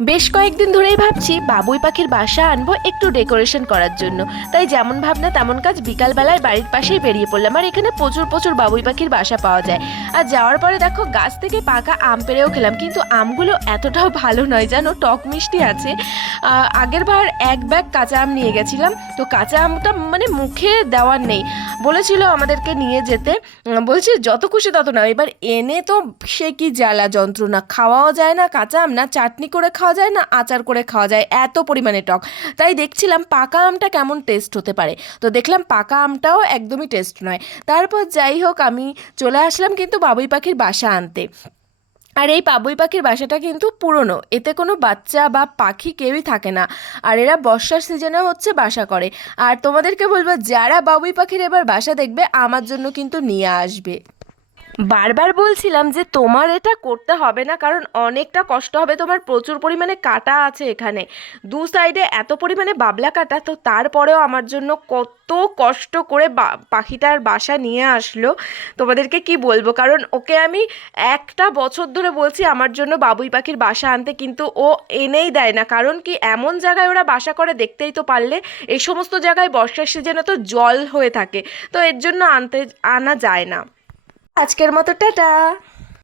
বেশ কয়েকদিন ধরেই ভাবছি বাবুই পাখির বাসা আনবো একটু ডেকোরেশন করার জন্য। তাই যেমন ভাবনা তেমন কাজ, বিকালবেলায় বাড়ির পাশেই বেরিয়ে পড়লাম। আর এখানে প্রচুর প্রচুর বাবুই পাখির বাসা পাওয়া যায়। আর যাওয়ার পরে দেখো গাছ থেকে পাকা আম পেড়েও খেলাম, কিন্তু আমগুলো এতটাও ভালো নয়, জানো, টক মিষ্টি আছে। আগের বার এক ব্যাগ কাঁচা আম নিয়ে গেছিলাম, তো কাঁচা আমটা মানে মুখে দেওয়ার নেই। বলেছিল আমাদেরকে নিয়ে যেতে, বলছে যত খুশি তত নাও। এবার এনে তো সে কি জ্বালা যন্ত্রণা, খাওয়াও যায় না কাঁচা আম, না চাটনি করে খাওয়া যায় না আচার করে খাওয়া যায়, এত পরিমাণে টক। তাই দেখছিলাম পাকা আমটা কেমন টেস্ট হতে পারে, তো দেখলাম পাকা আমটাও একদমই টেস্ট নয়। তারপর যাই হোক আমি চলে আসলাম কিন্তু বাবুই পাখির বাসা আনতে। আর এই বাবুই পাখির বাসাটা কিন্তু পুরনো, এতে কোনো বাচ্চা বা পাখি কেউই থাকে না। আর এরা বর্ষার সিজনে হচ্ছে বাসা করে। আর তোমাদেরকে বলবো, যারা বাবুই পাখির এবার বাসা দেখবে আমার জন্য কিন্তু নিয়ে আসবে। বারবার বলছিলাম যে তোমার এটা করতে হবে না, কারণ অনেকটা কষ্ট হবে, তোমার প্রচুর পরিমাণে কাটা আছে এখানে, দু সাইডে এত পরিমাণে বাবলা কাটা। তো তারপরেও আমার জন্য কত কষ্ট করে পাখিটার বাসা নিয়ে আসলো, তোমাদেরকে কি বলবো। কারণ ওকে আমি একটা বছর ধরে বলছি আমার জন্য বাবুই পাখির বাসা আনতে, কিন্তু ও এনেই দেয় না। কারণ কি, এমন জায়গায় ওরা বাসা করে দেখতেই তো পারলে, এই সমস্ত জায়গায় বর্ষার সিজনে তো জল হয়ে থাকে, তো এর জন্য আনা যায় না। আজকের মতো টাটা।